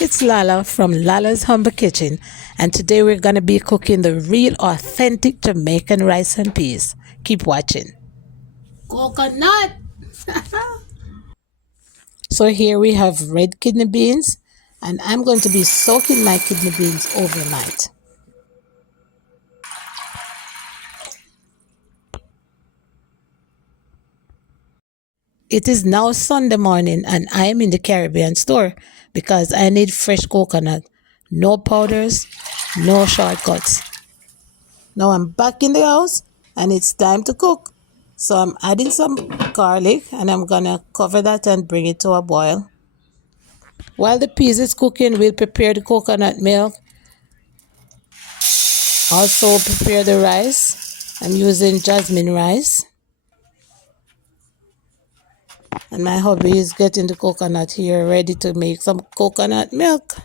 It's Lala from Lala's Humble Kitchen, and today we're going to be cooking the real authentic Jamaican rice and peas. Keep watching. Coconut! So here we have red kidney beans, and I'm going to be soaking my kidney beans overnight. It is now Sunday morning and I am in the Caribbean store because I need fresh coconut. No powders, no shortcuts. Now I'm back in the house and it's time to cook. So I'm adding some garlic and I'm gonna cover that and bring it to a boil. While the peas is cooking, we'll prepare the coconut milk. Also prepare the rice. I'm using jasmine rice. And my hubby is getting the coconut here ready to make some coconut milk.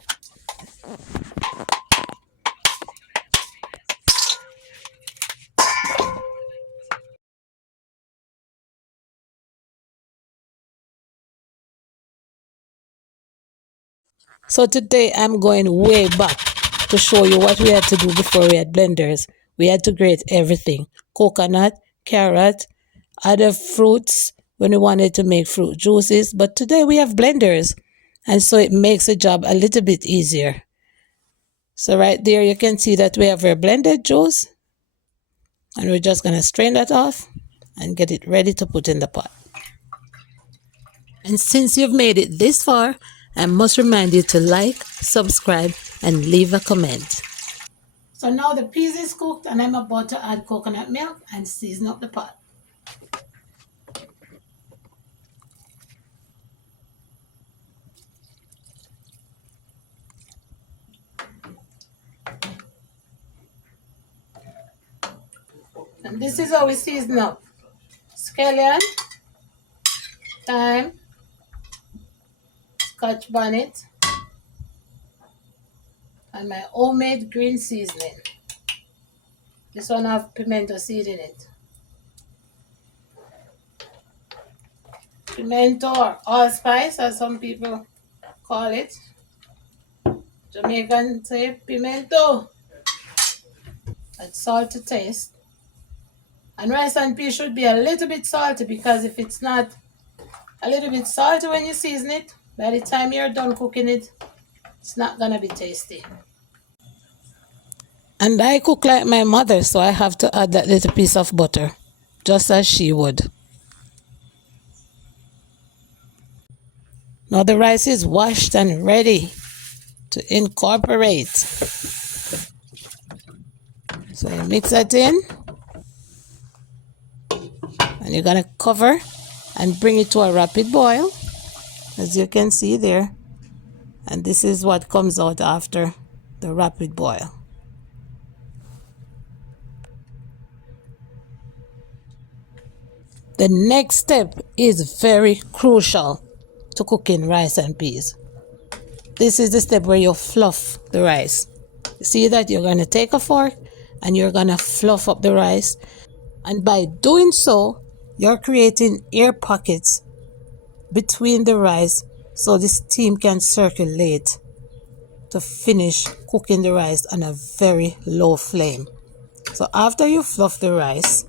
So today I'm going way back to show you what we had to do before we had blenders. We had to grate everything. Coconut, carrot, other fruits when we wanted to make fruit juices. But today we have blenders. And so it makes the job a little bit easier. So right there you can see that we have our blended juice. And we're just going to strain that off and get it ready to put in the pot. And since you've made it this far, I must remind you to like, subscribe, and leave a comment. So now the peas is cooked and I'm about to add coconut milk and season up the pot. And this is how we season up. Scallion, thyme, scotch bonnet, and my homemade green seasoning. This one have pimento seed in it. Pimento or allspice as some people call it. Jamaican say pimento. And salt to taste. And rice and peas should be a little bit salty because if it's not a little bit salty when you season it, by the time you're done cooking it, it's not gonna be tasty. And I cook like my mother, so I have to add that little piece of butter, just as she would. Now the rice is washed and ready to incorporate. So you mix that in. And you're gonna cover and bring it to a rapid boil, as you can see there. And this is what comes out after the rapid boil. The next step is very crucial to cooking rice and peas. This is the step where you fluff the rice. You see that you're going to take a fork and you're going to fluff up the rice. And by doing so, you're creating air pockets between the rice so the steam can circulate to finish cooking the rice on a very low flame. So after you fluff the rice,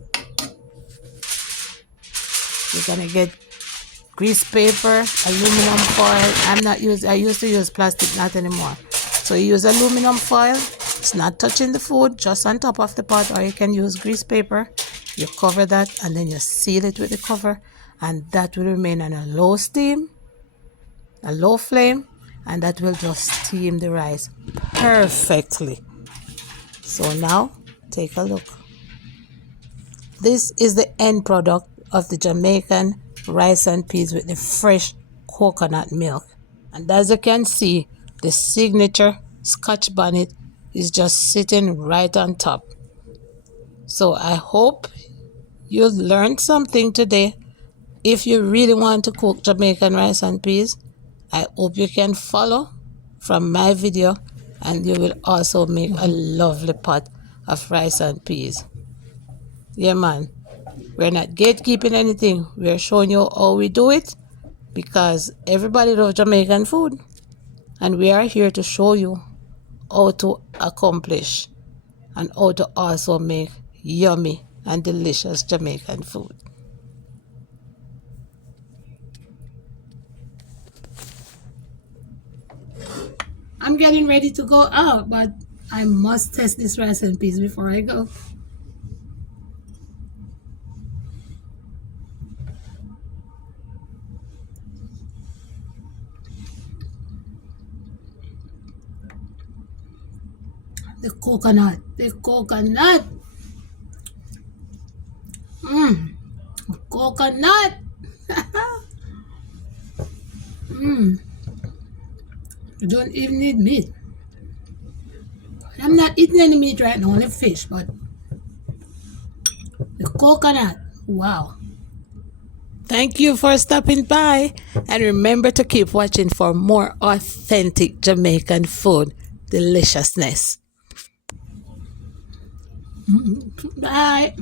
you're gonna get grease paper, aluminum foil. I used to use plastic, not anymore. So you use aluminum foil. It's not touching the food, just on top of the pot, or you can use grease paper. You cover that and then you seal it with the cover, and that will remain on a low steam, a low flame, and that will just steam the rice perfectly. So now take a look. This is the end product of the Jamaican rice and peas with the fresh coconut milk. And as you can see, the signature scotch bonnet is just sitting right on top. So I hope you learned something today. If you really want to cook Jamaican rice and peas, I hope you can follow from my video and you will also make a lovely pot of rice and peas. Yeah, man. We're not gatekeeping anything. We're showing you how we do it because everybody loves Jamaican food. And we are here to show you how to accomplish and how to also make yummy and delicious Jamaican food. I'm getting ready to go out, but I must test this rice and peas before I go. The coconut. Mmm, coconut. Mmm, you don't even need meat. I'm not eating any meat right now, only fish, but the coconut, wow. Thank you for stopping by, and remember to keep watching for more authentic Jamaican food deliciousness. Bye.